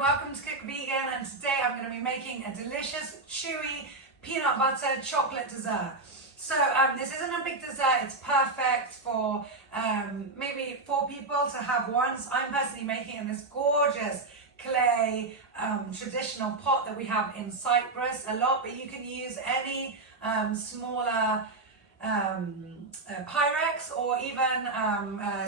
welcome to Cook Vegan, and today I'm going to be making a delicious, chewy, peanut butter chocolate dessert. So this isn't a big dessert, it's perfect for maybe 4 people to have once. I'm personally making it in this gorgeous clay traditional pot that we have in Cyprus a lot, but you can use any smaller Pyrex or even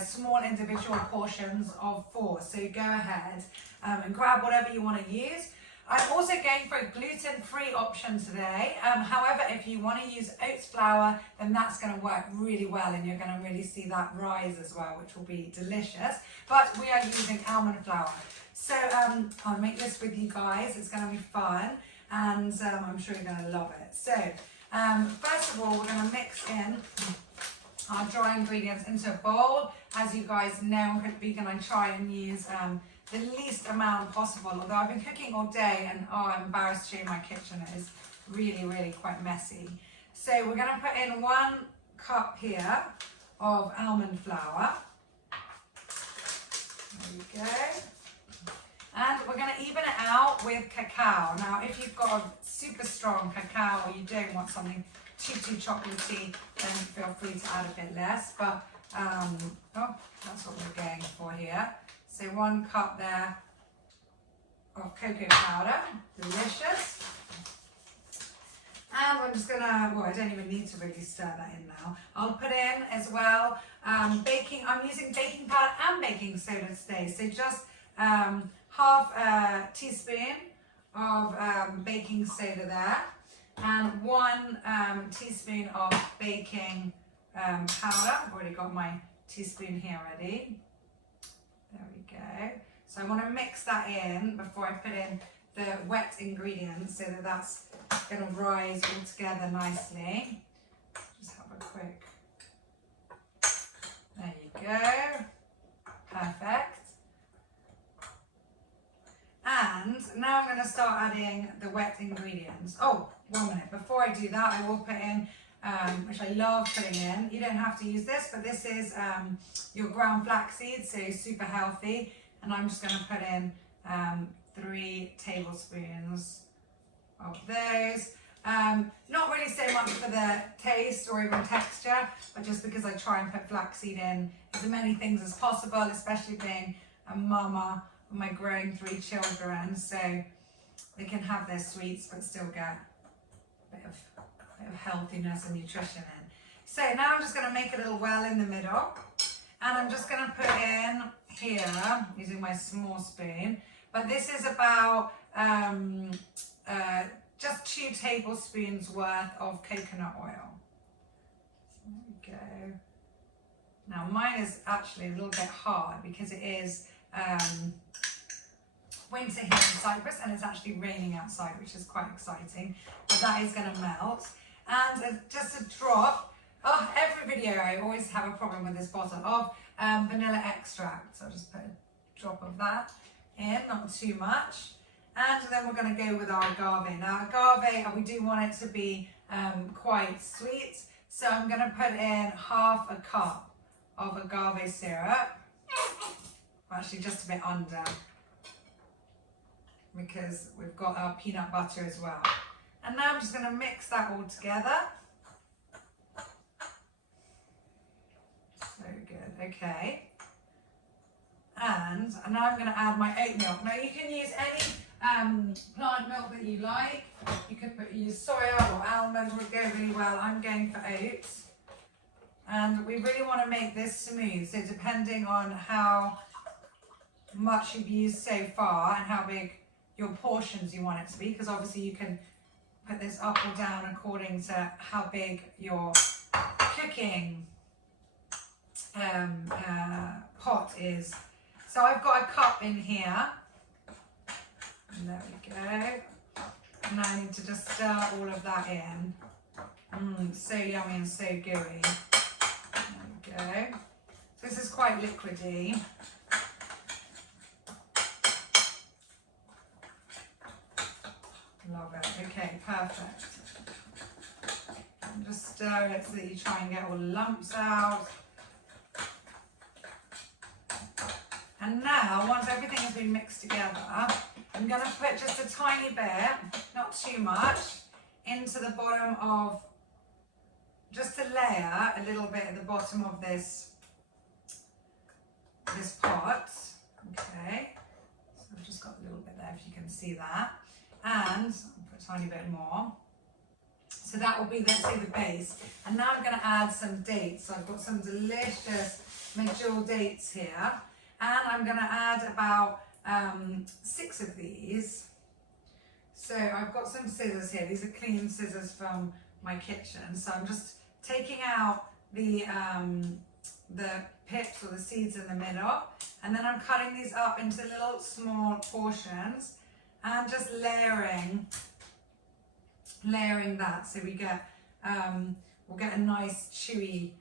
small individual portions of 4. So go ahead and grab whatever you want to use. I'm also going for a gluten-free option today. However, if you want to use oats flour, then that's going to work really well and you're going to really see that rise as well, which will be delicious. But we are using almond flour. So I'll make this with you guys. It's going to be fun and I'm sure you're going to love it. So first of all, we're going to mix in our dry ingredients into a bowl. As you guys know, Cook Vegan, I try and use the least amount possible, although I've been cooking all day and I'm embarrassed to show you my kitchen. It is really, really quite messy. So we're going to put in 1 cup here of almond flour. There we go. And we're going to even it out with cacao. Now, if you've got a super strong cacao or you don't want something too chocolatey, then feel free to add a bit less. But, oh, that's what we're going for here. So 1 cup there of cocoa powder, delicious. And I'm just gonna, well, I don't even need to really stir that in now. I'll put in as well I'm using baking powder and baking soda today. So just half a teaspoon of baking soda there and 1 teaspoon of baking powder. I've already got my teaspoon here ready. There we go. So I want to mix that in before I put in the wet ingredients so that that's going to rise all together nicely. Just have a quick, there you go, perfect. And now I'm going to start adding the wet ingredients. Oh, 1 minute, before I do that I will put in which I love putting in. You don't have to use this, but this is your ground flaxseeds, so super healthy. And I'm just going to put in 3 tablespoons of those. Not really so much for the taste or even texture, but just because I try and put flaxseed in as many things as possible, especially being a mama of my growing 3 children, so they can have their sweets but still get a bit of healthiness and nutrition in. So now I'm just going to make a little well in the middle, and I'm just going to put in here using my small spoon, but this is about just 2 tablespoons worth of coconut oil. So there we go. Now mine is actually a little bit hard because it is winter here in Cyprus and it's actually raining outside, which is quite exciting, but that is going to melt. And just a drop, every video I always have a problem with this bottle of vanilla extract. So I'll just put a drop of that in, not too much. And then we're going to go with our agave. Now agave, we do want it to be quite sweet. So I'm going to put in half a cup of agave syrup. Actually just a bit under, because we've got our peanut butter as well. And now I'm just going to mix that all together. So good, okay. And now I'm going to add my oat milk. Now you can use any plant milk that you like. You could use soya or almond, would go really well. I'm going for oats. And we really want to make this smooth. So depending on how much you've used so far and how big your portions you want it to be, because obviously you can put this up or down according to how big your cooking pot is. So I've got a cup in here, and there we go. And now I need to just stir all of that in. So yummy and so gooey. There we go. So this is quite liquidy. Love it. Okay, perfect. And just stir it so that you try and get all the lumps out. And now now, once everything has been mixed together, I'm going to put just a tiny bit, not too much, into the bottom of, just a layer, a little bit at the bottom of this pot. Okay, so I've just got a little bit there if you can see that. And I'll put a tiny bit more. So that will be, let's say, the base. And now I'm going to add some dates. So I've got some delicious medjool dates here. And I'm going to add about 6 of these. So I've got some scissors here. These are clean scissors from my kitchen. So I'm just taking out the pips or the seeds in the middle. And then I'm cutting these up into little small portions and just layering that. So we get, we'll get a nice chewy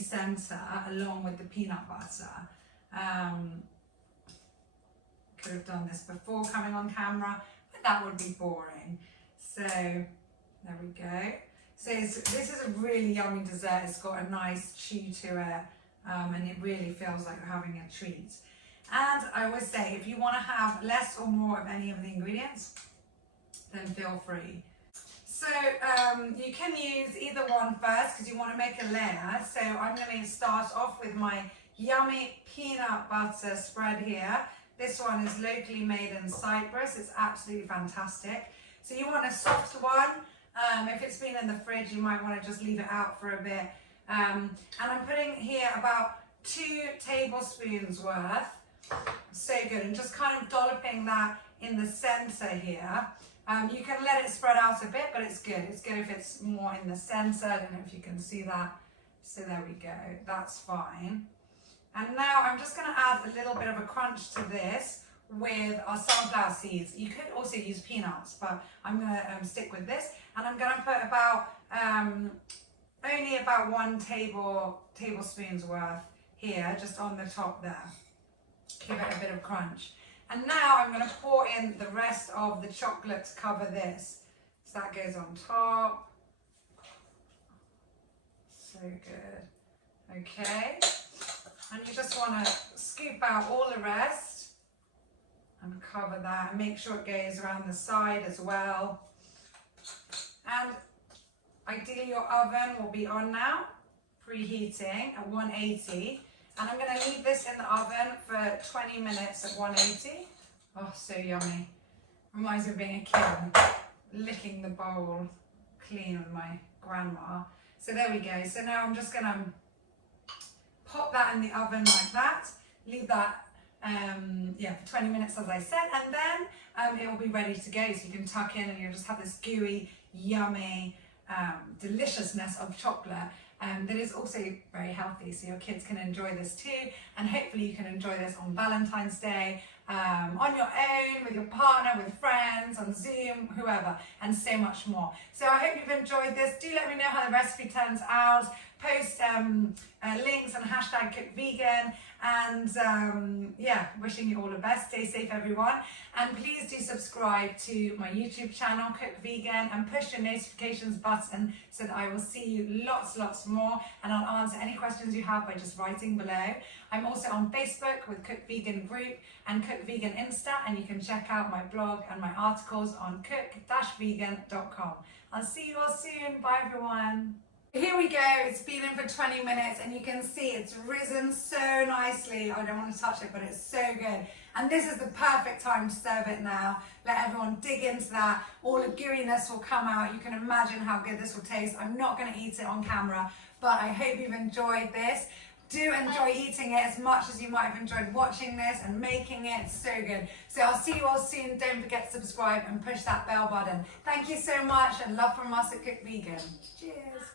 center along with the peanut butter. Could have done this before coming on camera, but that would be boring. So there we go. So this is a really yummy dessert. It's got a nice chew to it, and it really feels like you're having a treat. And I always say, if you want to have less or more of any of the ingredients, then feel free. So you can use either one first because you want to make a layer. So I'm going to start off with my yummy peanut butter spread here. This one is locally made in Cyprus. It's absolutely fantastic. So you want a soft one. If it's been in the fridge, you might want to just leave it out for a bit. And I'm putting here about 2 tablespoons worth. So good. And just kind of dolloping that in the center here. You can let it spread out a bit, but it's good. It's good if it's more in the center. I don't know if you can see that. So there we go. That's fine. And now I'm just going to add a little bit of a crunch to this with our sunflower seeds. You could also use peanuts, but I'm going to stick with this. And I'm going to put about only about 1 tablespoon's worth here, just on the top there. Give it a bit of crunch. And now I'm going to pour in the rest of the chocolate to cover this. So that goes on top. So good. Okay. And you just want to scoop out all the rest and cover that and make sure it goes around the side as well. And ideally your oven will be on now, preheating at 180. And I'm going to leave this in the oven for 20 minutes at 180. Oh, so yummy. Reminds me of being a kid, licking the bowl clean with my grandma. So there we go. So now I'm just going to pop that in the oven like that. Leave that for 20 minutes, as I said. And then it will be ready to go. So you can tuck in and you'll just have this gooey, yummy deliciousness of chocolate. That is also very healthy, so your kids can enjoy this too, and hopefully you can enjoy this on Valentine's Day, on your own, with your partner, with friends, on Zoom, whoever, and so much more. So I hope you've enjoyed this. Do let me know how the recipe turns out. Post links and hashtag cookvegan, and wishing you all the best. Stay safe, everyone, and please do subscribe to my YouTube channel Cook Vegan and push the notifications button so that I will see you lots more, and I'll answer any questions you have by just writing below. I'm also on Facebook with Cook Vegan Group and Cook Vegan Insta, and you can check out my blog and my articles on cook-vegan.com. I'll see you all soon. Bye, everyone. Here we go. It's been in for 20 minutes and you can see it's risen so nicely. I don't want to touch it, but it's so good. And this is the perfect time to serve it now. Let everyone dig into that. All the gooiness will come out. You can imagine how good this will taste. I'm not going to eat it on camera, but I hope you've enjoyed this. Do enjoy eating it as much as you might have enjoyed watching this and making it. It's so good. So I'll see you all soon. Don't forget to subscribe and push that bell button. Thank you so much, and love from us at Cook Vegan. Cheers.